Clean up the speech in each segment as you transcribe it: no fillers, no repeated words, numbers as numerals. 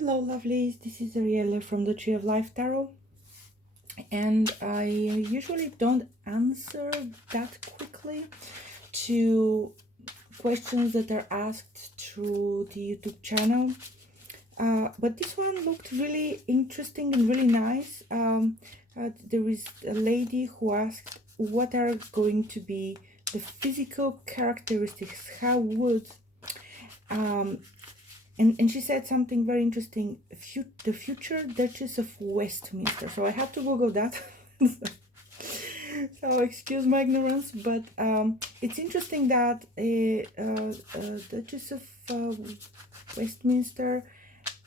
Hello, lovelies. This is Arielle from the Tree of Life Tarot, and I usually don't answer that quickly to questions that are asked through the YouTube channel. But this one looked really interesting and really nice. There is a lady who asked, what are going to be the physical characteristics? How would and she said something very interesting, the future Duchess of Westminster. So I have to Google that. So excuse my ignorance, but it's interesting that Duchess of Westminster,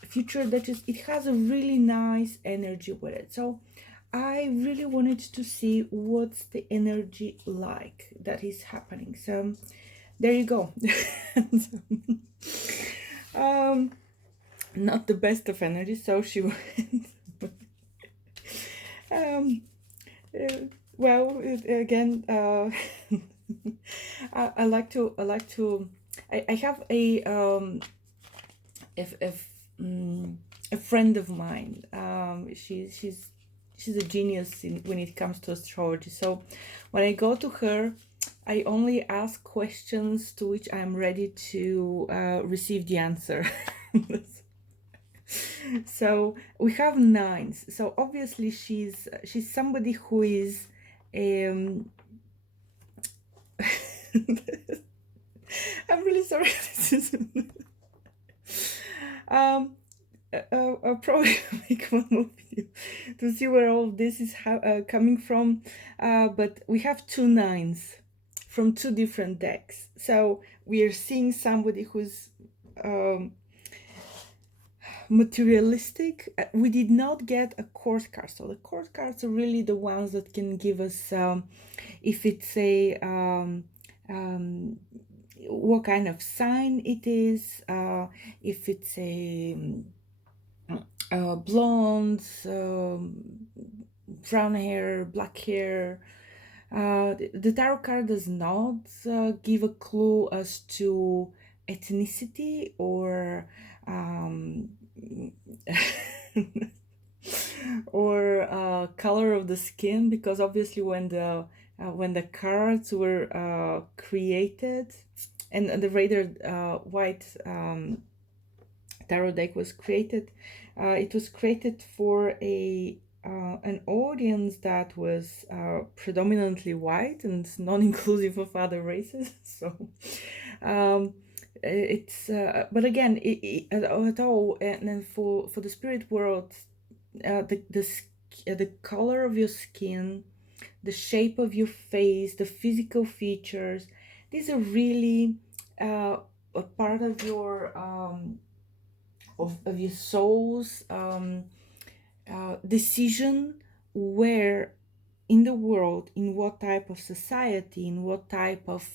future Duchess, it has a really nice energy with it. So I really wanted to see what's the energy like that is happening. So there you go. Not the best of energy, so she went. Well, again, I like to I have a friend of mine. She's a genius when it comes to astrology. So when I go to her, I only ask questions to which I'm ready to receive the answer. So we have nines. So obviously she's somebody who is I'm really sorry. This is I'll probably make one more video to see where all this is coming from. But we have two nines from two different decks. So we are seeing somebody who's materialistic. We did not get a court card, so the court cards are really the ones that can give us if it's a what kind of sign it is, if it's a blonde, brown hair, black hair. The tarot card does not give a clue as to ethnicity or or color of the skin, because obviously when the cards were created and the Raider White tarot deck was created, it was created for an audience that was predominantly white and non-inclusive of other races. So it's but again, at all, and then for the spirit world, the color of your skin, the shape of your face, the physical features, these are really a part of your of your soul's decision, where in the world, in what type of society, in what type of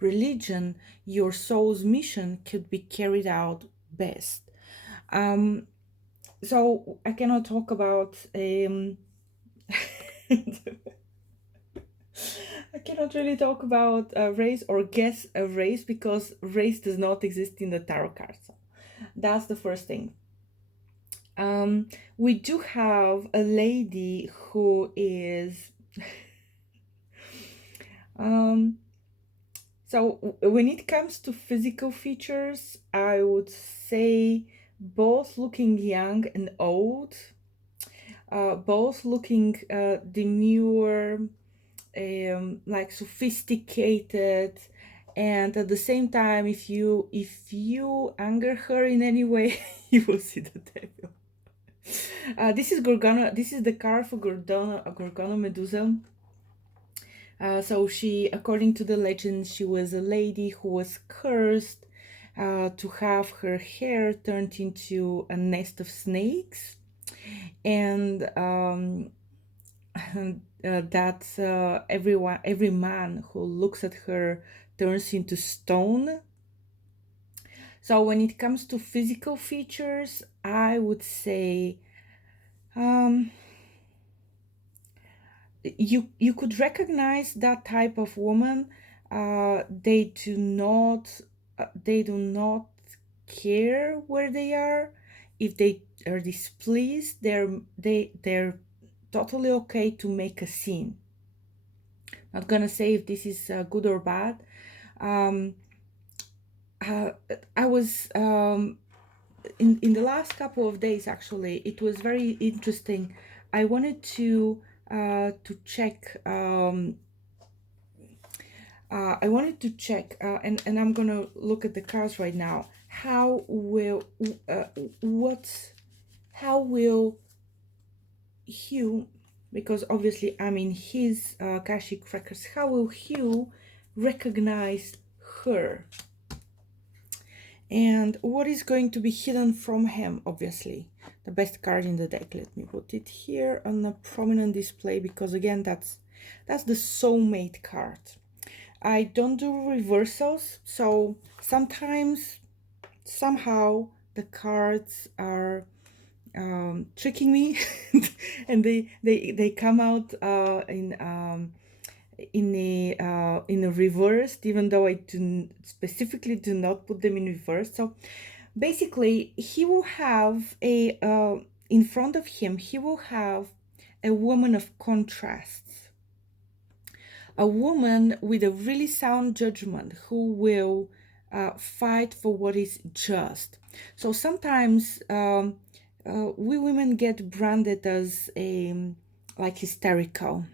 religion your soul's mission could be carried out best. So I cannot talk about I cannot really talk about a race or guess a race, because race does not exist in the tarot cards. So that's the first thing. We do have a lady who is so when it comes to physical features, I would say both looking young and old, both looking demure, like sophisticated, and at the same time, if you anger her in any way, you will see the devil. This is Gorgon. This is the card for Gorgon Medusa. So she, according to the legend, she was a lady who was cursed to have her hair turned into a nest of snakes, and that every man who looks at her turns into stone. So when it comes to physical features, I would say you could recognize that type of woman. They do not care where they are. if they are displeased, they're totally okay to make a scene. Not gonna say if this is good or bad. um, uh, I was in the last couple of days, actually it was very interesting. I wanted to check and I'm gonna look at the cards right now. Uh, what how will Hugh, because obviously I'm in his Akashic records, how will Hugh recognize her? And what is going to be hidden from him? Obviously the best card in the deck. Let me put it here on a prominent display, because again, that's the soulmate card. I don't do reversals, so sometimes somehow the cards are tricking me and they come out in a reversed, even though I specifically do not put them in reverse. So basically, he will have in front of him, he will have a woman of contrasts, a woman with a really sound judgment who will fight for what is just. So sometimes we women get branded as like hysterical.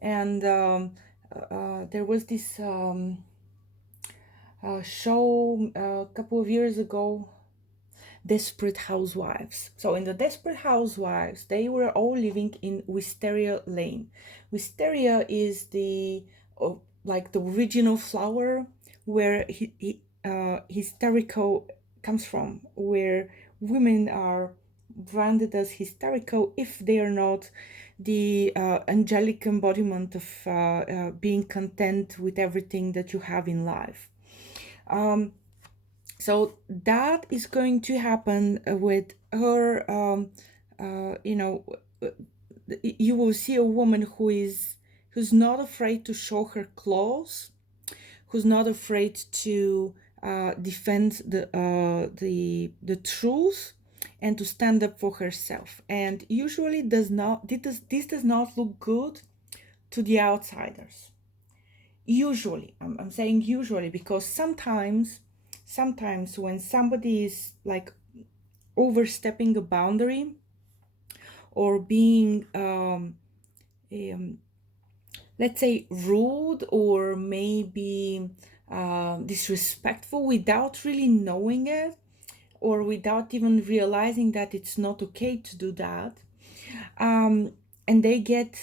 And there was this show a couple of years ago, Desperate Housewives. So in the Desperate Housewives, they were all living in Wisteria Lane. Wisteria is like the original flower where hysterical comes from, where women are branded as hysterical if they are not the angelic embodiment of being content with everything that you have in life. So that is going to happen with her. You will see a woman who's not afraid to show her claws, who's not afraid to defend the truth and to stand up for herself. And usually this does not look good to the outsiders. Usually, I'm saying usually, because sometimes when somebody is like overstepping a boundary or being let's say rude or maybe disrespectful without really knowing it, or without even realizing that it's not okay to do that, and they get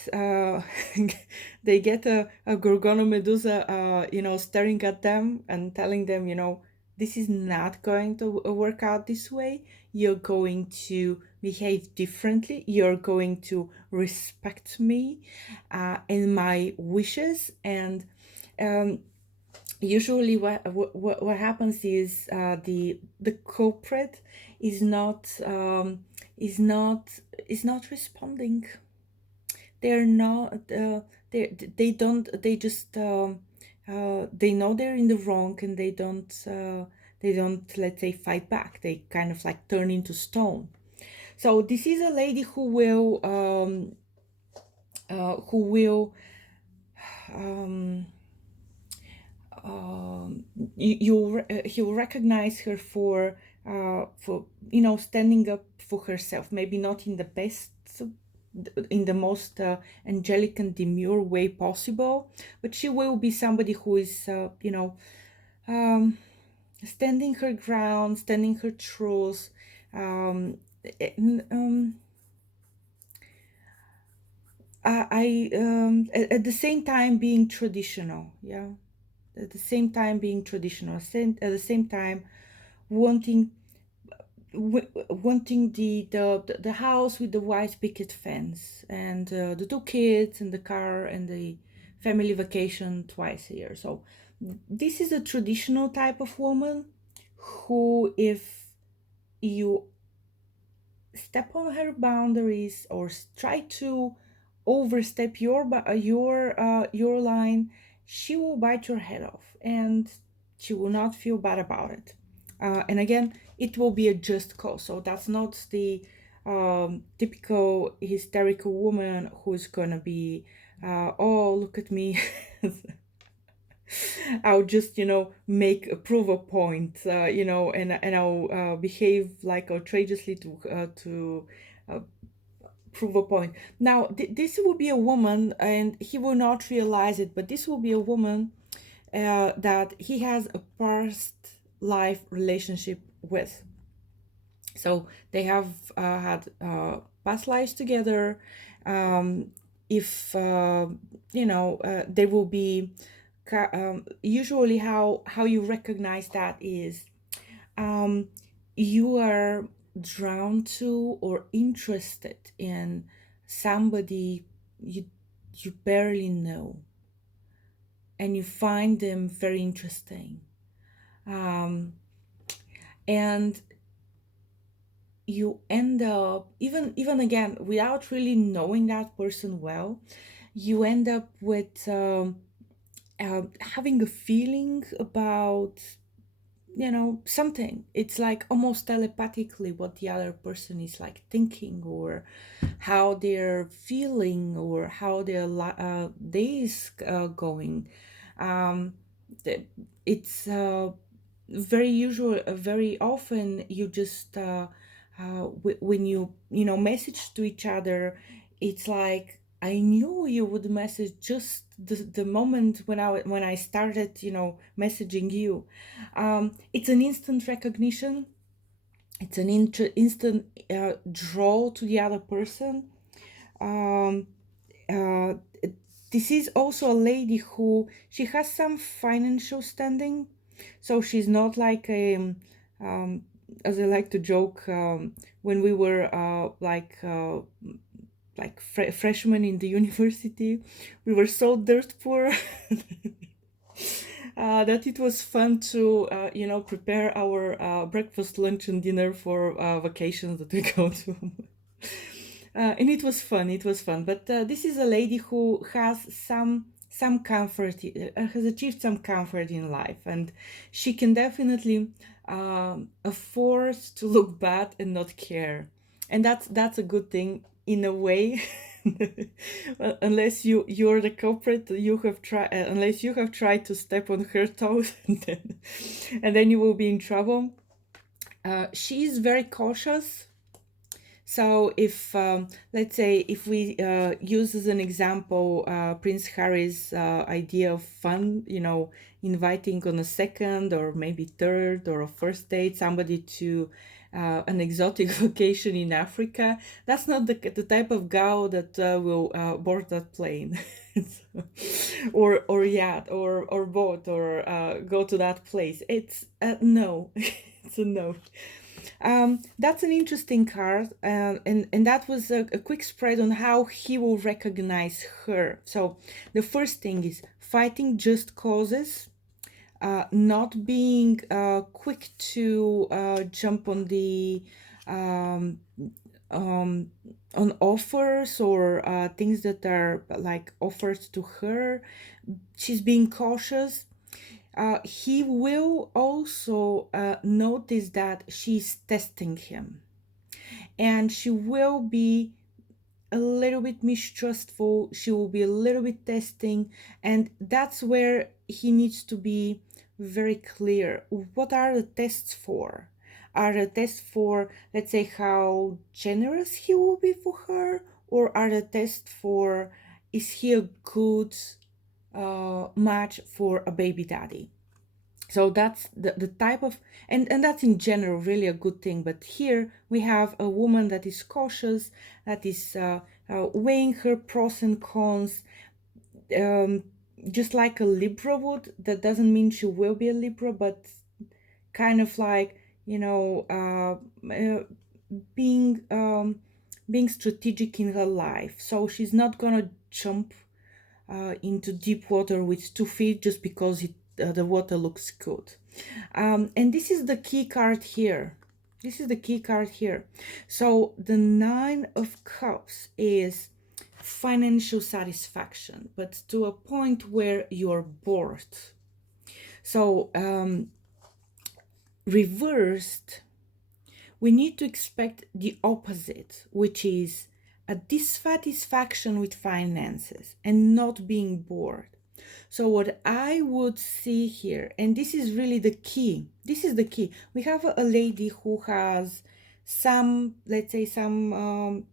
they get a Gorgon or Medusa staring at them and telling them, this is not going to work out this way. You're going to behave differently. You're going to respect me and my wishes. And usually what happens is the culprit is not responding. They're not they don't they just they know they're in the wrong, and they don't, let's say, fight back. They kind of like turn into stone. So this is a lady who will he'll recognize her for standing up for herself, maybe not in the most angelic and demure way possible, but she will be somebody who is standing her ground, standing her truth, at the same time being traditional. At the same time being traditional, at the same time wanting the house with the white picket fence, and the two kids and the car and the family vacation twice a year. So this is a traditional type of woman who, if you step on her boundaries or try to overstep your line, she will bite your head off, and she will not feel bad about it. And again, it will be a just cause. So that's not the typical hysterical woman who's gonna be, oh, look at me. I'll just, prove a point, and I'll behave like outrageously to uh, prove a point. Now, this will be a woman, and he will not realize it, but this will be a woman that he has a past life relationship with. So they have had past lives together. If there will be usually how you recognize that is um, you are drawn to or interested in somebody you barely know, and you find them very interesting, and you end up, even again without really knowing that person well, you end up with having a feeling about something. It's like almost telepathically what the other person is like thinking, or how they're feeling, or how their day is going. um, the- it's very usual, very often you just when you message to each other, it's like I knew you would message just the moment when I started messaging you. It's an instant recognition. It's an instant draw to the other person. um, uh, this is also a lady who she has some financial standing, so she's not like a as I like to joke, when we were freshmen in the university, we were so dirt poor that it was fun to prepare our breakfast, lunch, and dinner for vacations that we go to. And it was fun, but this is a lady who has some comfort, has achieved some comfort in life, and she can definitely afford to look bad and not care, and that's a good thing in a way. Well, unless you're the culprit, you have tried unless you have tried to step on her toes, and then you will be in trouble. She is very cautious. So if let's say if we use as an example Prince Harry's idea of fun, inviting on a second or maybe third or a first date somebody to an exotic vacation in Africa, that's not the type of gal that will board that plane. or yacht or boat or go to that place. It's no. It's a no. That's an interesting card, and that was a quick spread on how he will recognize her. So the first thing is fighting just causes, not being quick to jump on the um, um, on offers or things that are like offers to her. She's being cautious. He will also notice that she's testing him, and she will be a little bit mistrustful. She will be a little bit testing, and that's where he needs to be very clear. What are the tests for? Are the tests for, let's say, how generous he will be for her, or are the tests for, is he a good match for a baby daddy? So that's the type of, and that's in general really a good thing, but here we have a woman that is cautious, that is weighing her pros and cons, um, just like a Libra would. That doesn't mean she will be a Libra, but kind of like being being strategic in her life. So she's not gonna jump into deep water with 2 feet just because the water looks good. And this is the key card here. This is the key card here. So the Nine of Cups is financial satisfaction, but to a point where you're bored. So reversed, we need to expect the opposite, which is a dissatisfaction with finances and not being bored. So what I would see here, and this is really the key, this is the key. We have a lady who has some, let's say, some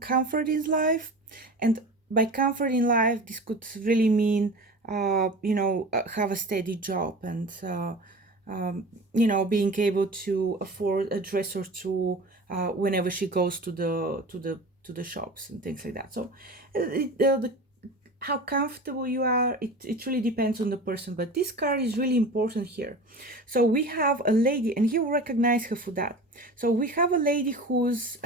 comfort in life, and by comfort in life, this could really mean, have a steady job and, being able to afford a dress or two whenever she goes to the shops and things like that. So, the how comfortable you are, it really depends on the person, but this card is really important here. So we have a lady, and you will recognize her for that. So we have a lady who's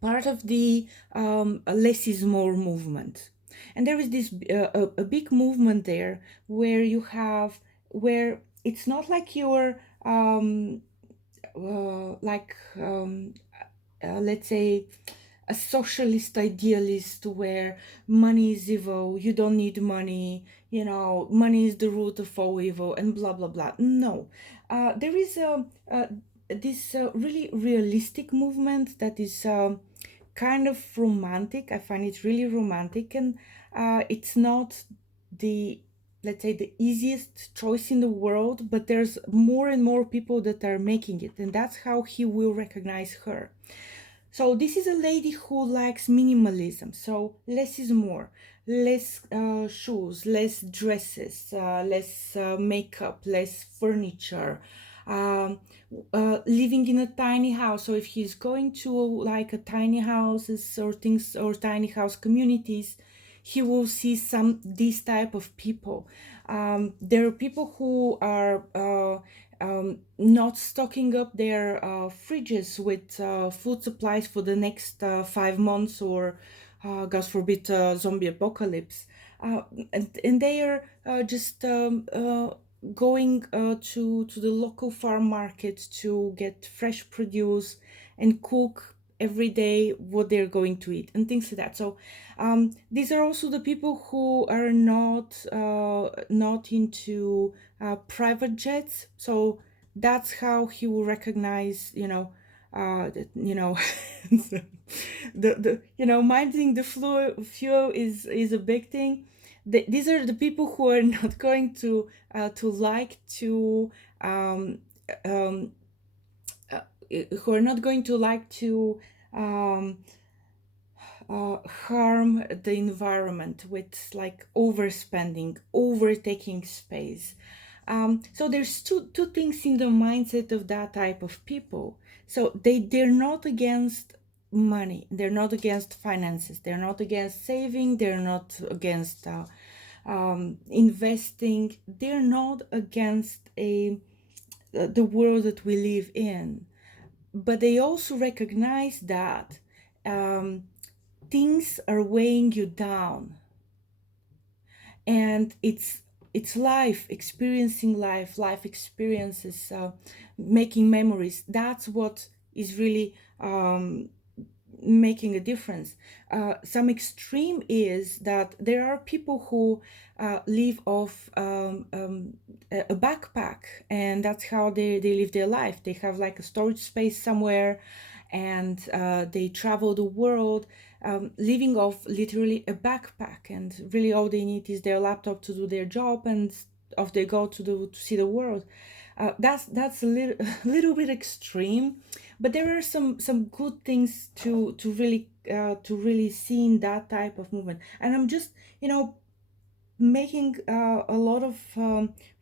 part of the less is more movement, and there is this a big movement there where you have, where it's not like you're like let's say a socialist idealist where money is evil, you don't need money, money is the root of all evil, and blah blah blah. No, there is this really realistic movement that is kind of romantic. I find it really romantic, and it's not the, let's say, the easiest choice in the world, but there's more and more people that are making it, and that's how he will recognize her. So this is a lady who likes minimalism. So less is more. Less shoes, less dresses, less makeup, less furniture. Um, Living in a tiny house. So if he's going to like a tiny houses or things, or tiny house communities, he will see these type of people. There are people who are not stocking up their fridges with food supplies for the next 5 months, or God forbid, zombie apocalypse. And they are just going to the local farm market to get fresh produce and cook every day what they're going to eat and things like that. So these are also the people who are not into private jets. So that's how he will recognize, the minding the fuel is a big thing. These are the people who are not going to like to um, uh, who are not going to like to um, harm the environment with like overspending, overtaking space. So there's two things in the mindset of that type of people. So they're not against money, they're not against finances, they're not against saving, they're not against investing, they're not against the world that we live in. But they also recognize that things are weighing you down, and it's life experiences, making memories. That's what is really making a difference. Some extreme is that there are people who live off a backpack, and that's how they live their life. They have like a storage space somewhere, and they travel the world, living off literally a backpack, and really all they need is their laptop to do their job, and off they go to see the world. That's a little bit extreme, but there are some good things to really see in that type of movement. And I'm just making a lot of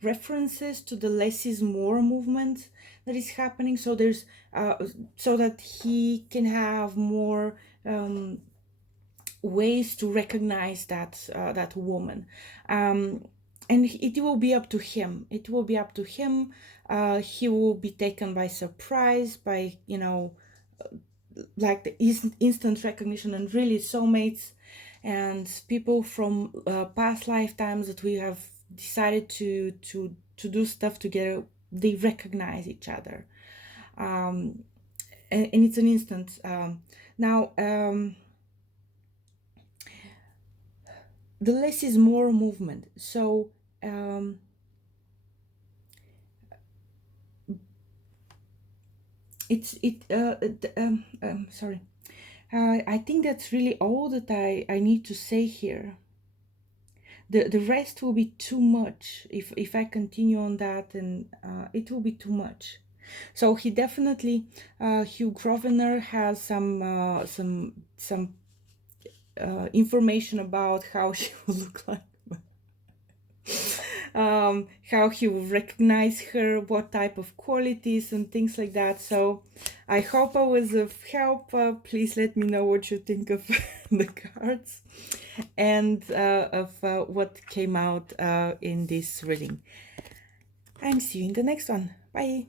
references to the less is more movement that is happening, so there's so that he can have more ways to recognize that woman. And it will be up to him. It will be up to him. He will be taken by surprise by like the instant recognition, and really soulmates and people from past lifetimes that we have decided to do stuff together. They recognize each other, and it's an instant. Now, the less is more movement. So sorry. I think that's really all that I need to say here. The rest will be too much if I continue on that, and it will be too much. So he definitely, Hugh Grosvenor has some information about how he will look like, how he will recognize her, what type of qualities and things like that. So I hope I was of help. Please let me know what you think of the cards and of what came out in this reading. And see you in the next one. Bye.